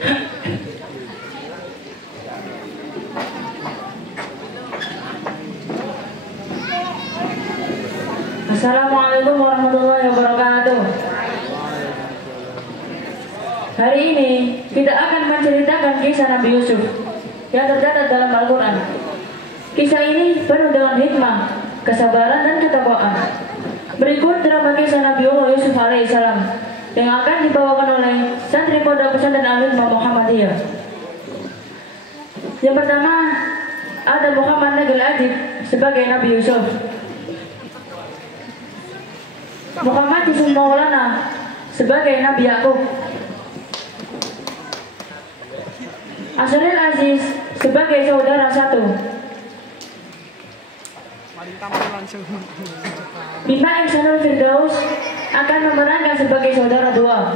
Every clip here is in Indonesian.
Assalamualaikum warahmatullahi wabarakatuh. Hari ini kita akan menceritakan kisah Nabi Yusuf yang tercatat dalam Al-Quran. Kisah ini penuh dengan hikmah, kesabaran dan ketakwaan. Berikut drama kisah Nabi Yusuf alaihissalam yang akan dibawakan oleh santri Pondok Pesantren Al-Hikmah Muhammadiyah. Yang pertama, ada Muhammad Nagil Adib sebagai Nabi Yusuf. Muhammad Yusuf Maulana sebagai Nabi Yakub. Asrul Aziz sebagai saudara satu. Bima Ihsanul Firdaus akan memerankan sebagai saudara dua.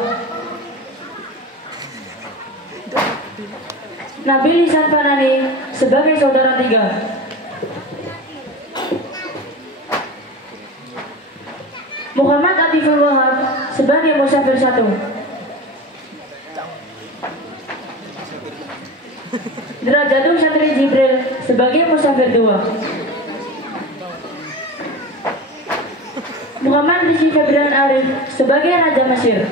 Nabi Lisan Fanani sebagai saudara tiga. Muhammad Atiful Wahab sebagai musafir satu. Derajatul Santri Jibril sebagai musafir dua. Muhammad Rizky Febrian Arif sebagai Raja Mesir.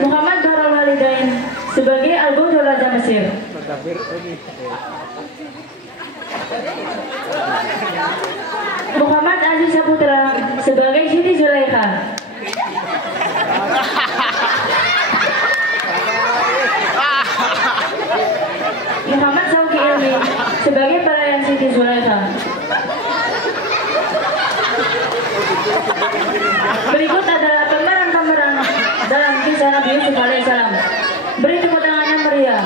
Muhammad Darul Halidain sebagai Al-Ghudul Raja Mesir. Muhammad Aziz Saputra sebagai Siti Zulaikha. Muhammad Sauki Ilmi sebagai pelayan Siti Zulaikha. Berikut adalah pemeran-pemeran dalam kisah Nabi Yusuf alaihissalam. Beri tepuk tangan yang meriah.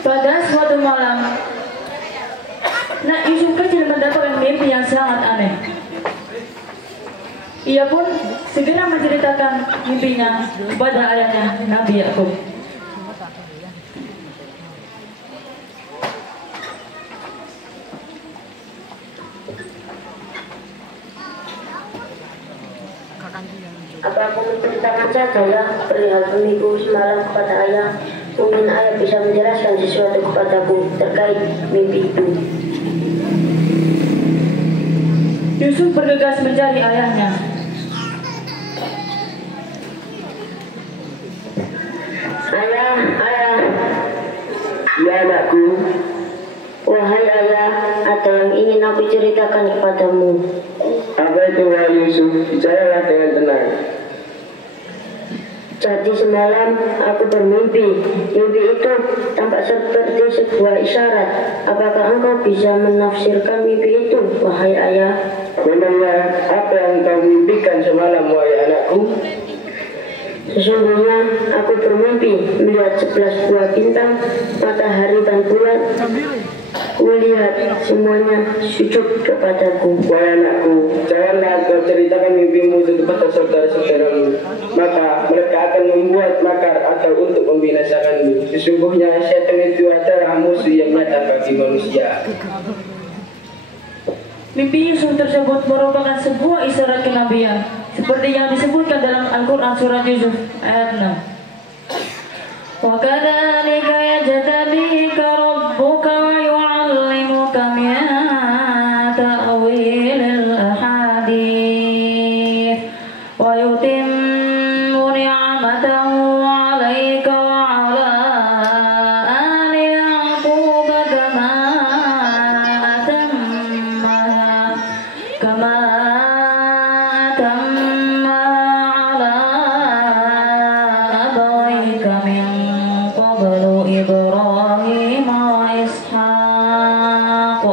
Pada suatu malam, Nak Yusuf kecil mendapatkan mimpi yang sangat aneh. Ia pun segera menceritakan mimpinya kepada ayahnya Nabi Yakub. Apa aku menceritakan saja ya perihal mimpiku semalam kepada ayah? Mungkin ayah bisa menjelaskan sesuatu kepadaku terkait mimpi itu. Yusuf bergegas mencari ayahnya. Ayah, ayah. Ya anakku. Wahai ayah, ada yang ingin aku ceritakan kepadamu. Apa itu wahai Yusuf? Bicaralah dengan tenang. Jadi semalam aku bermimpi. Mimpi itu tampak seperti sebuah isyarat. Apakah engkau bisa menafsirkan mimpi itu, wahai ayah? Memangnya apa yang kau mimpikan semalam, wahai anakku? Sesungguhnya aku bermimpi melihat 11 buah bintang, matahari dan bulan. Kulihat semuanya sujud kepadaku. Wahai anakku, janganlah kau ceritakan mimpimu itu kepada saudara-saudaramu. Maka mereka akan membuat makar atau untuk membinasakanmu. Sesungguhnya syaitan itu adalah musuh yang nyata bagi manusia. Mimpi Yusuf tersebut merupakan sebuah isyarat kenabian, seperti yang disebutkan dalam Al-Quran surat Yusuf ayat 6. Wa kadzalika yajtabika rabbuka wa yu'allimuka min ta'wilil ahadits wa yutimmu ni'matahu 'alaika wa 'ala ali Ya'qub kama atamma 'ala abawayka min qablu Ibrahim wa Ishaq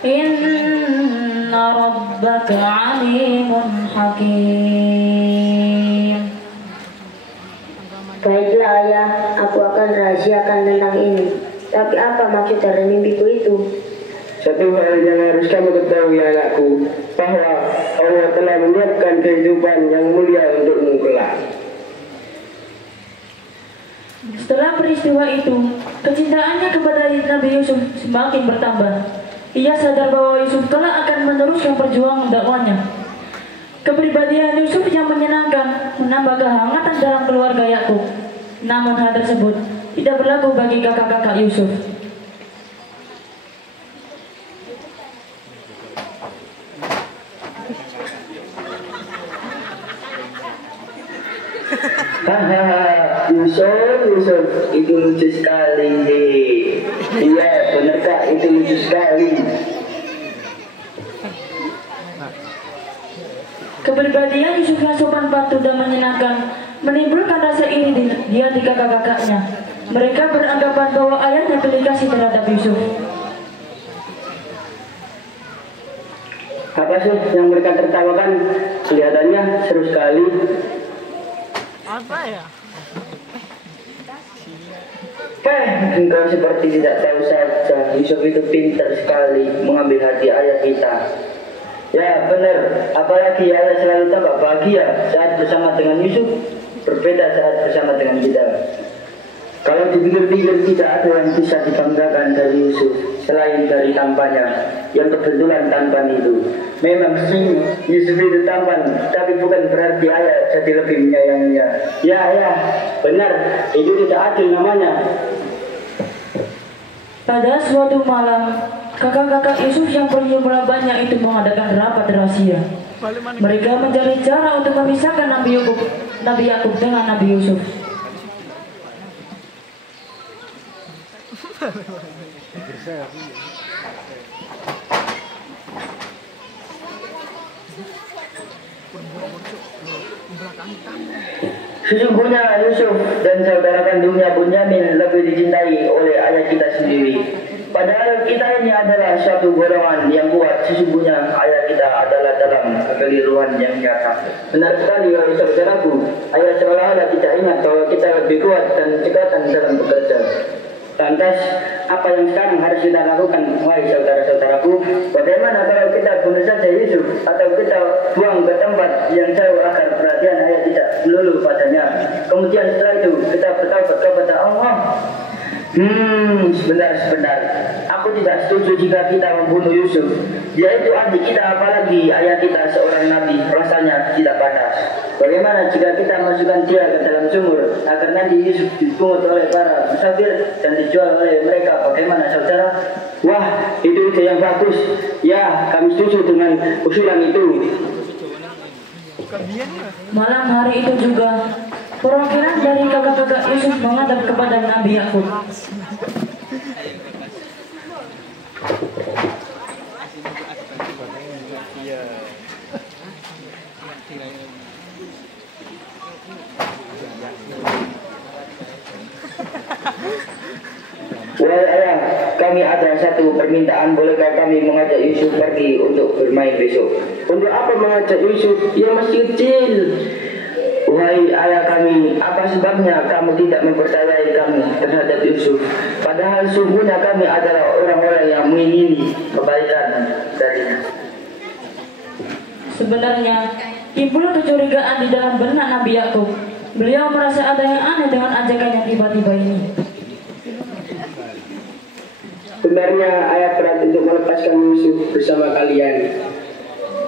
inna rabbaka 'alimun hakim. Baiklah ayah, aku akan rahasiakan tentang ini. Tapi apa maksud dari mimpiku itu? Satu hal yang harus kamu ketahui anakku, bahwa bahwa telah menyiapkan kehidupan yang mulia untukmu kelak. Setelah peristiwa itu, kecintaannya kepada Nabi Yusuf semakin bertambah. Ia sadar bahwa Yusuf kelak akan meneruskan perjuangan dakwahnya. Kepribadian Yusuf yang menyenangkan menambah kehangatan dalam keluarga Yakub. Namun hal tersebut tidak berlaku bagi kakak-kakak Yusuf. Hahaha, Yusuf, itu lucu sekali. Iya, benar Kak, itu lucu sekali. Kepribadian Yusuf yang sopan patuh dan menyenangkan menimbulkan rasa iri di hati kakak-kakaknya. Mereka beranggapan bahwa ayahnya pilih kasih terhadap Yusuf. Apa sih yang mereka tertawakan? Kelihatannya seru sekali. Apa ya? Engkau seperti tidak tahu saja. Yusuf itu pintar sekali mengambil hati ayah kita. Ya benar, apalagi ayah selalu tampak bahagia saat bersama dengan Yusuf, berbeda saat bersama dengan kita. Kalau dipikir-pikir tidak ada yang bisa dibanggakan dari Yusuf selain dari tampannya yang kebetulan tampan itu. Memang sih Yusuf itu tampan, tapi bukan berarti ayah jadi lebih menyayanginya. Ya, benar, itu tidak adil namanya. Pada suatu malam, kakak-kakak Yusuf yang berjumlah banyak itu mengadakan rapat rahasia. Mereka mencari cara untuk memisahkan Nabi Yakub dengan Nabi Yusuf. Sesungguhnya Yusuf dan saudara kandungnya Bunyamin lebih dicintai oleh ayah kita sendiri. Padahal kita ini adalah suatu golongan yang kuat. Sesungguhnya ayah kita adalah dalam kekeliruan yang nyata. Benar sekali wahai saudaraku, ayah seolah-olah tidak ingat bahwa kita lebih kuat dan cekatan dalam bekerja. Lantas, apa yang sekarang harus kita lakukan, wahai saudara-saudaraku? Bagaimana kalau kita bunuh saja Yusuf atau kita buang ke tempat yang jauh agar perhatian ayah tidak melulu padanya? Kemudian setelah itu kita bertaubat kepada Allah. Sebentar. Aku tidak setuju jika kita membunuh Yusuf. Dia itu adik kita, apalagi ayah kita seorang nabi, rasanya tidak patas. Bagaimana jika kita masukkan dia ke dalam sumur agar nanti Yusuf dipungut oleh para musafir dan dijual oleh mereka? Bagaimana saudara? Wah, itu ide yang bagus. Ya, kami setuju dengan usulan itu. Malam hari itu juga, perwakilan dari kakak-kakak Yusuf menghadap kepada Nabi Yakub. Wahai ayah, kami ada satu permintaan. Bolehkah kami mengajak Yusuf pergi untuk bermain besok? Untuk apa mengajak Yusuf? Ia masih kecil. Wahai ayah kami, apa sebabnya kamu tidak mempercayai kami terhadap Yusuf? Padahal sungguhnya kami adalah orang-orang yang mengingini kebaikan darinya. Sebenarnya, timbul kecurigaan di dalam benak Nabi Yakub. Beliau merasa ada yang aneh dengan ajakan yang tiba-tiba ini. Sebenarnya ayah berat untuk melepaskan Yusuf bersama kalian.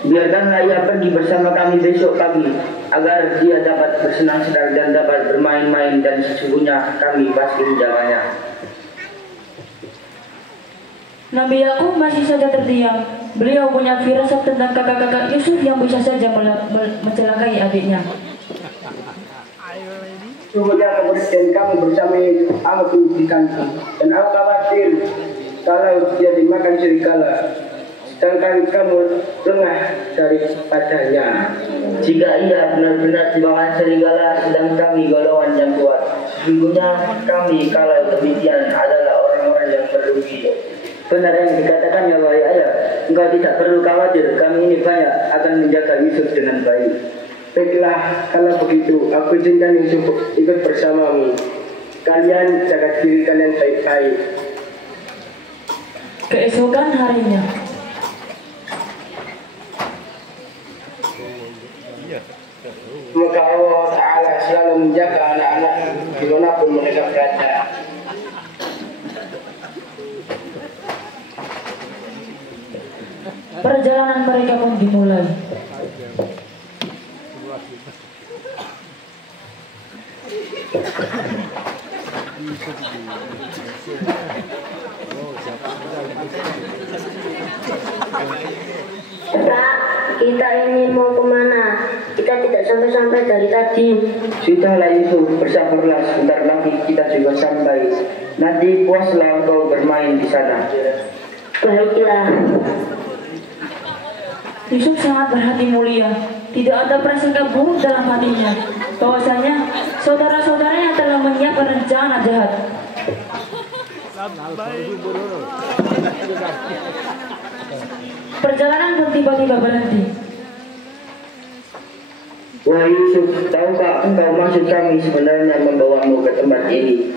Biarkanlah ia pergi bersama kami besok pagi, agar dia dapat bersenang-senang dan dapat bermain-main, dan sesungguhnya kami pasti menjaganya. Nabi Yakub masih saja terdiam. Beliau punya firasat tentang kakak-kakak Yusuf yang bisa saja mencelakai adiknya. Sungguhnya kemudian kamu bersama aku di kantor, dan aku khawatir kalau dia dimakan serigala, sedangkan kamu lengah daripadanya. Jika ia benar-benar dimakan serigala, sedang kami golongan yang kuat. Sesungguhnya kami kalau demikian adalah orang-orang yang merugi. Benar yang dikatakan ya wahai ayah, engkau tidak perlu khawatir, kami ini banyak akan menjaga Yusuf dengan baik. Baiklah, kalau begitu aku izinkan Yusuf ikut bersamamu. Kalian jaga diri kalian baik-baik. Keesokan harinya, Semoga Allah Ta'ala selalu menjaga anak-anak dimanapun mereka berada. Perjalanan mereka pun dimulai. Kak, kita ini mau kemana? Kita tidak sampai-sampai dari tadi. Sudahlah Yusuf, bersabarlah, sebentar lagi kita juga sampai. Nanti puaslah engkau bermain di sana. Baiklah. Yusuf sangat berhati mulia. Tidak ada prasangka buruk dalam hatinya. Bahwasanya saudara-saudaranya telah menyiapkan rencana jahat. Perjalanan pun tiba-tiba berhenti. Wahai Yusuf, tahukah engkau maksud kami sebenarnya membawamu ke tempat ini?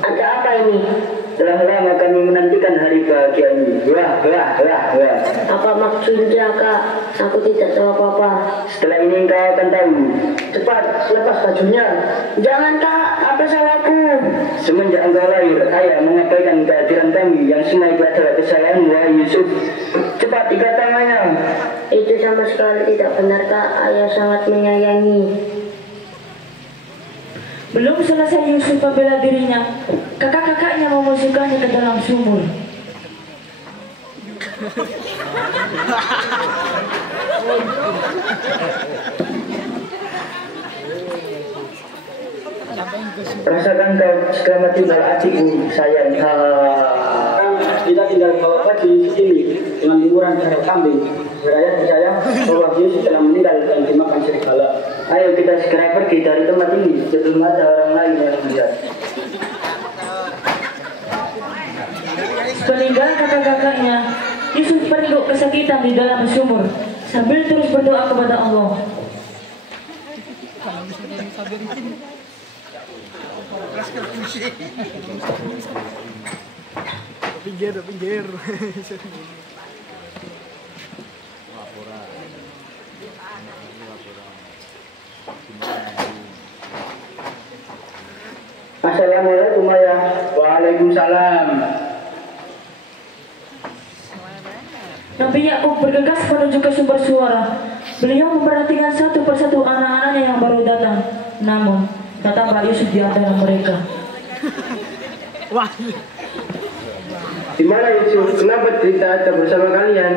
Ada apa ini? Telah lama kami menantikan hari bahagia ini. Wah. Apa maksudnya, Kak? Aku tidak tahu apa-apa. Setelah ini engkau akan tahu. Cepat, lepas bajunya. Jangan, Kak. Apa salahku? Semenjak engkau lahir, ayah mengabaikan kehadiran kami yang semua itu adalah kesalahan. Wahai Yusuf, cepat ikat tangannya. Itu sama sekali tidak benar, Kak. Ayah sangat menyayangi. Belum selesai Yusuf membela dirinya, kakak-kakaknya memasukkannya ke dalam sumur. Rasakan kau selamat tinggal adikku sayang. Kita tinggal bawa baju ini dengan liburan terhadap kambing. Beraya percaya bahwa Yesus telah meninggal dan dimakan serigala. Ayo kita segera pergi dari tempat ini sebelum ada orang lain yang melihat. Peninggal kakak-kakaknya, Yusuf peringkuk kesakitan di dalam sumur sambil terus berdoa kepada Allah. Pinggir. Assalamualaikum ayah. Waalaikumsalam. Nabi Yakub bergegas menuju ke sumber suara. Beliau memperhatikan satu persatu anak-anaknya yang baru datang. Namun, tak tampak Yusuf di antara mereka. Wah. Di mana Yusuf? Kenapa tidak ada bersama kalian?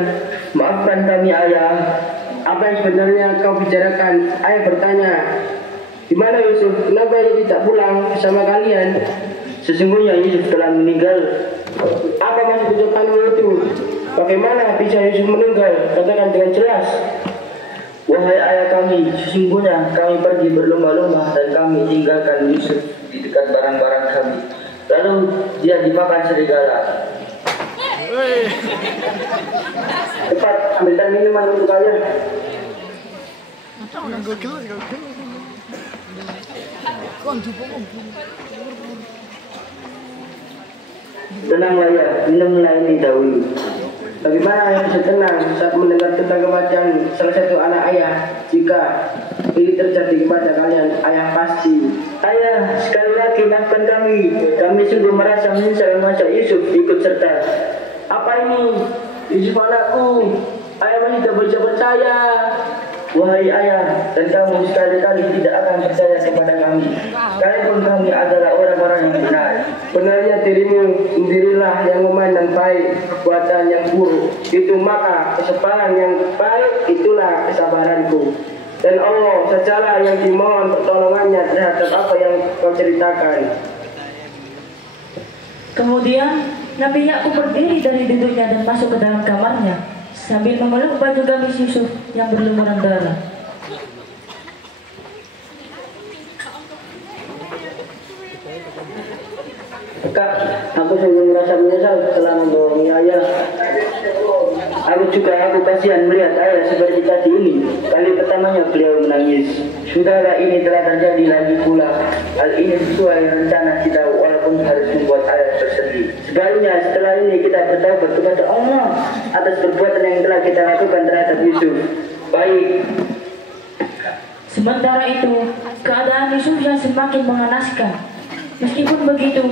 Maafkan kami ayah. Apa yang sebenarnya kau bicarakan? Ayah bertanya. Di mana Yusuf? Kenapa ia tidak pulang bersama kalian? Sesungguhnya Yusuf telah meninggal. Apa maksud ucapanmu itu? Bagaimana bisa Yusuf meninggal? Katakan dengan jelas. Wahai ayah kami, sesungguhnya kami pergi berlomba-lomba dan kami tinggalkan Yusuf di dekat barang-barang kami. Lalu dia dimakan serigala. Cepat ambilkan minuman untuk kalian. Tenanglah ya, minumlah ini dahulu. Bagaimana ayah bisa tenang saat mendengar tentang kematian salah satu anak ayah? Jika ini terjadi kepada kalian, ayah pasti. Ayah, sekali lagi maafkan kami. Kami sungguh merasa menyesal masa Yusuf ikut serta. Apa ini? Yusuf anakku. Ayah masih tidak bisa percaya. Wahai ayah, dan kamu sekali-kali tidak akan percaya kepada kami. Kalaupun kami adalah orang-orang yang benar. Benarnya dirimu sendirilah yang memandang baik perbuatan yang buruk. Itu maka kesabaran yang baik itulah kesabaranku. Dan Allah sajalah yang dimohon pertolongannya terhadap apa yang kau ceritakan. Kemudian Nabi Yakub berdiri dari duduknya dan masuk ke dalam kamarnya sambil memeluk baju gamis Yusuf yang berlumuran darah. Kak, aku sungguh merasa menyesal setelah membohongi ayah. Aku kasihan melihat ayah seperti tadi ini. Kali pertamanya beliau menangis. Sudahlah, ini telah terjadi lagi pula. Hal ini sesuai rencana kita walaupun harus membuat ayah tersedih. Sebaliknya setelah ini kita bertaubat kepada Allah atas perbuatan yang telah kita lakukan terhadap Yusuf. Baik, Sementara itu, keadaan Yusuf yang semakin mengenaskan. Meskipun begitu,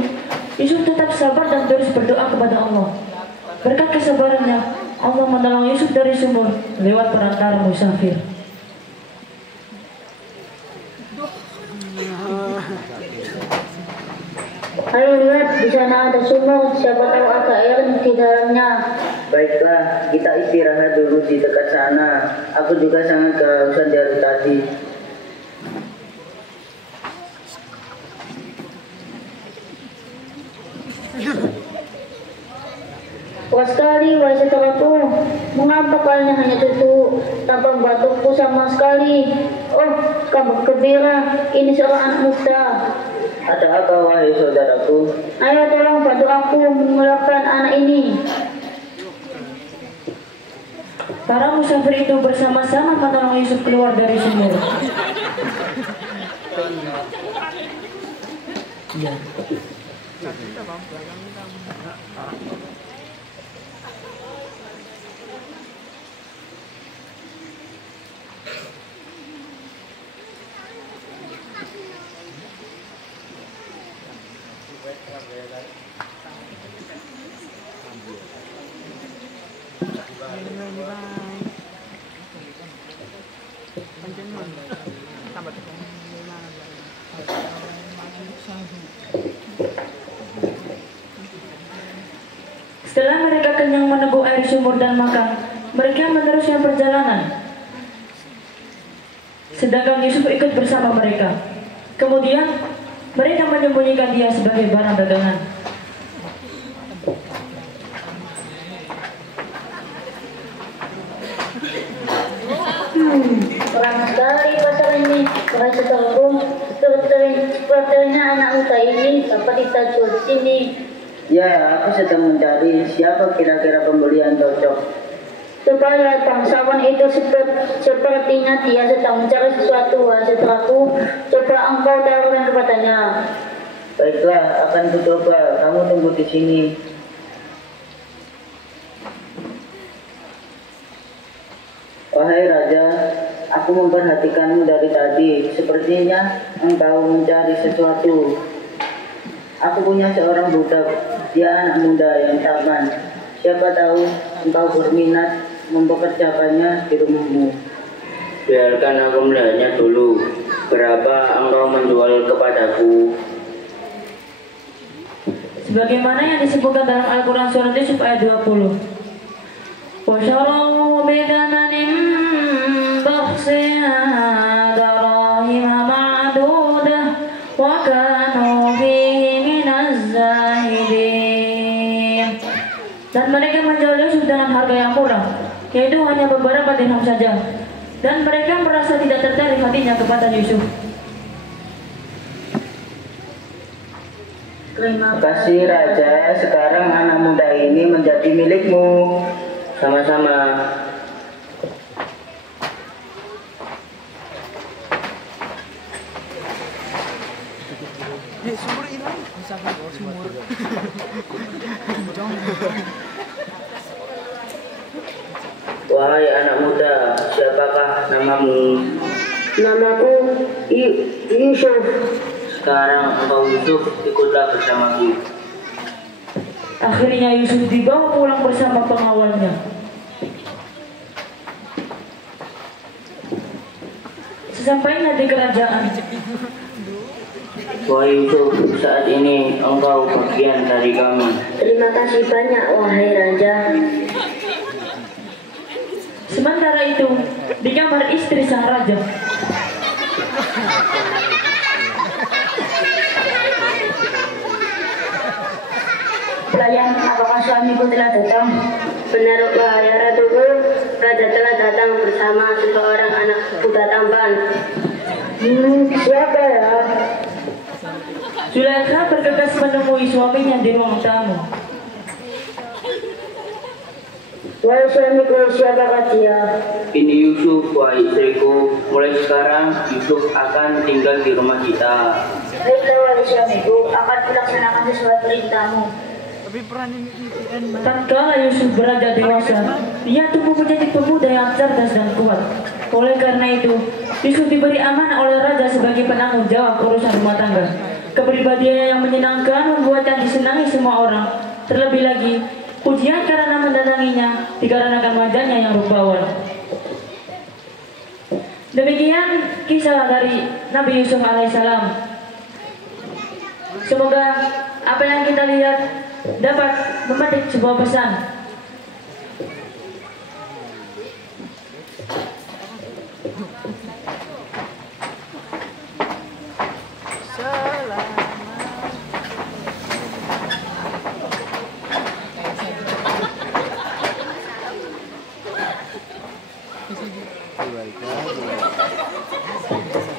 Yusuf tetap sabar dan terus berdoa kepada Allah. Berkat kesabarannya, Allah menolong Yusuf dari sumur lewat perantara musafir. Ayo lihat, di sana ada sumur, siapa tahu ada air di dalamnya. Baiklah, kita istirahat dulu di dekat sana. Aku juga sangat kehausan dari tadi. Kuat sekali, wahai saudaraku. Mengapa kalian hanya tutup tanpa membantuku sama sekali? Oh, kamu gembira, ini seorang anak muda. Ada apa, wahai saudaraku? Ayo tolong bantu aku mengeluarkan anak ini. Para musafir itu bersama-sama menolong Yusuf keluar dari sumur. Setelah mereka kenyang meneguk air sumur dan makan, mereka meneruskan perjalanan. Sedangkan Yusuf ikut bersama mereka. Kemudian, mereka menyembunyikan dia sebagai barang dagangan. Ramai sekali pasar ini. Wahai saudaraku, sepertinya anak muda ini dapat kita jual di sini. Ya, aku sedang mencari siapa kira-kira pembeli yang cocok. Supaya bangsawan itu sepertinya dia sedang mencari sesuatu. Wahai saudaraku, coba engkau taruhkan kepadanya. Baiklah, akan kucoba. Kamu tunggu di sini. Wahai Raja, aku memperhatikanmu dari tadi. Sepertinya engkau mencari sesuatu. Aku punya seorang budak. Dia anak muda yang tampan. Siapa tahu engkau berminat mempekerjakannya di rumahmu. Biarkan aku melihatnya dulu. Berapa engkau menjual kepadaku? Sebagaimana yang disebutkan dalam Al-Quran surat Yusuf ayat 20. وَشَرَوْهُ بِثَمَنٍ بَخْسٍ دَرَاهِمَ مَعْدُودَةٍ وَكَانُوا فِيهِ مِنَ الزَّاهِدِينَ. Dan mereka menjual Yusuf dengan harga yang murah, yaitu hanya beberapa dirham saja. Dan mereka merasa tidak tertarik hatinya kepada Yusuf. Terima kasih Raja, sekarang anak muda ini menjadi milikmu. Sama-sama. Sumur ini bisa sumur. Wahai anak muda, siapakah namamu? Namaku Yusuf. Sekarang engkau Yusuf, ikutlah bersamaku. Akhirnya Yusuf dibawa pulang bersama pengawalnya. Sesampainya di kerajaan, Wahai Yusuf, saat ini engkau bagian dari kami. Terima kasih banyak, wahai Raja. sementara itu di kamar istri sang raja, Pelayan, apakah suamiku telah datang? Benar, wahai ratuku, Raja telah datang bersama seseorang anak muda tampan. Siapa ya? Zulaikha bergegas menemui suaminya di ruang tamu. Wahai suamiku, siapakah dia? Ini Yusuf, wahai istriku. Mulai sekarang Yusuf akan tinggal di rumah kita. Baiklah, wahai suamiku, akan kulaksanakan sesuai perintahmu. Tapi peran ini Tatkala Yusuf beranjak dewasa, ia tumbuh menjadi pemuda yang cerdas dan kuat. Oleh karena itu, Yusuf diberi amanah oleh raja sebagai penanggung jawab urusan rumah tangga. Kepribadiannya yang menyenangkan membuatnya disenangi semua orang. Terlebih lagi, pujian karena mendatanginya dikarenakan wajahnya yang rupawan. Demikian kisah dari Nabi Yusuf alaihissalam. Semoga apa yang kita lihat dapat memetik sebuah pesan.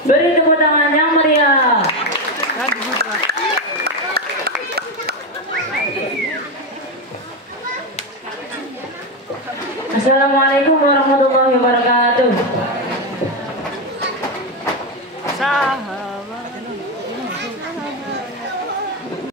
Beri tepuk tangan yang meriah. Assalamualaikum warahmatullahi wabarakatuh. Saha.